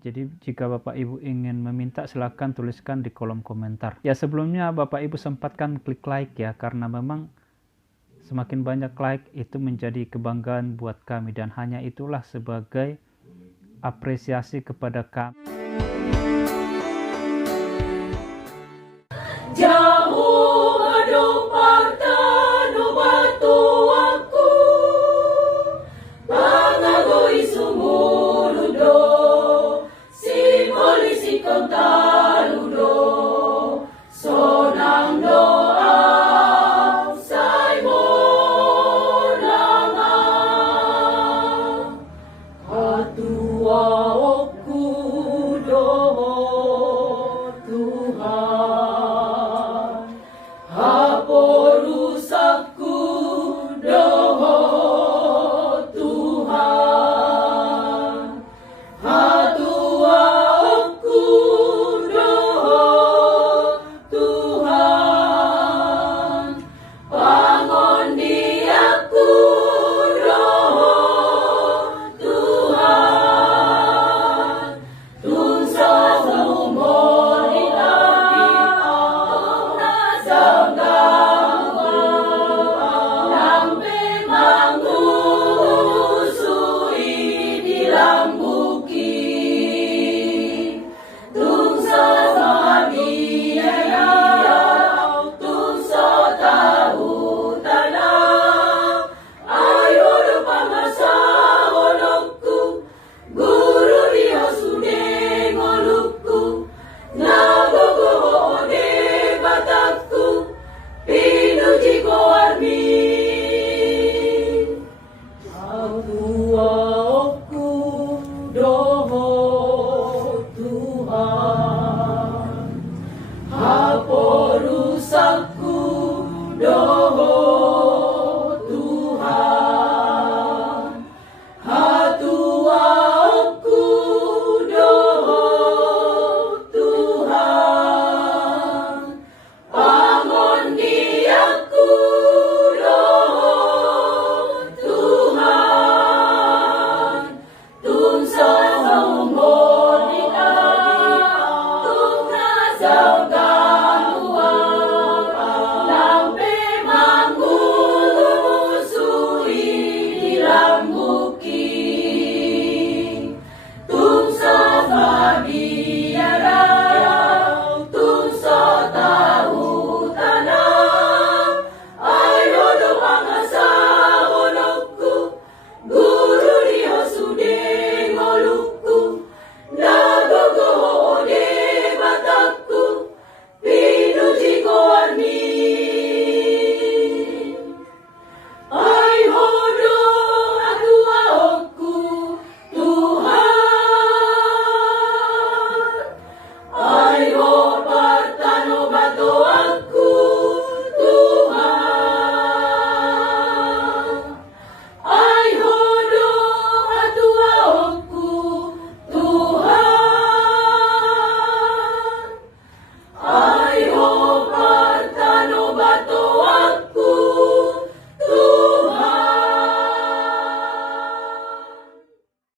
Jadi jika Bapak Ibu ingin meminta silakan tuliskan di kolom komentar. Ya sebelumnya Bapak Ibu sempatkan klik like ya, karena memang semakin banyak like itu menjadi kebanggaan buat kami, dan hanya itulah sebagai apresiasi kepada kami. Jauh adu partanu batuaku, pangagoi sumurudo, si polisi kontaludo, sonang doa, say monanga, katua oku doho Tuhan. Haporusakku doho Tuhan, hatuaku doho Tuhan, pangondiaku doho Tuhan, tunsa umur Haporusakku doho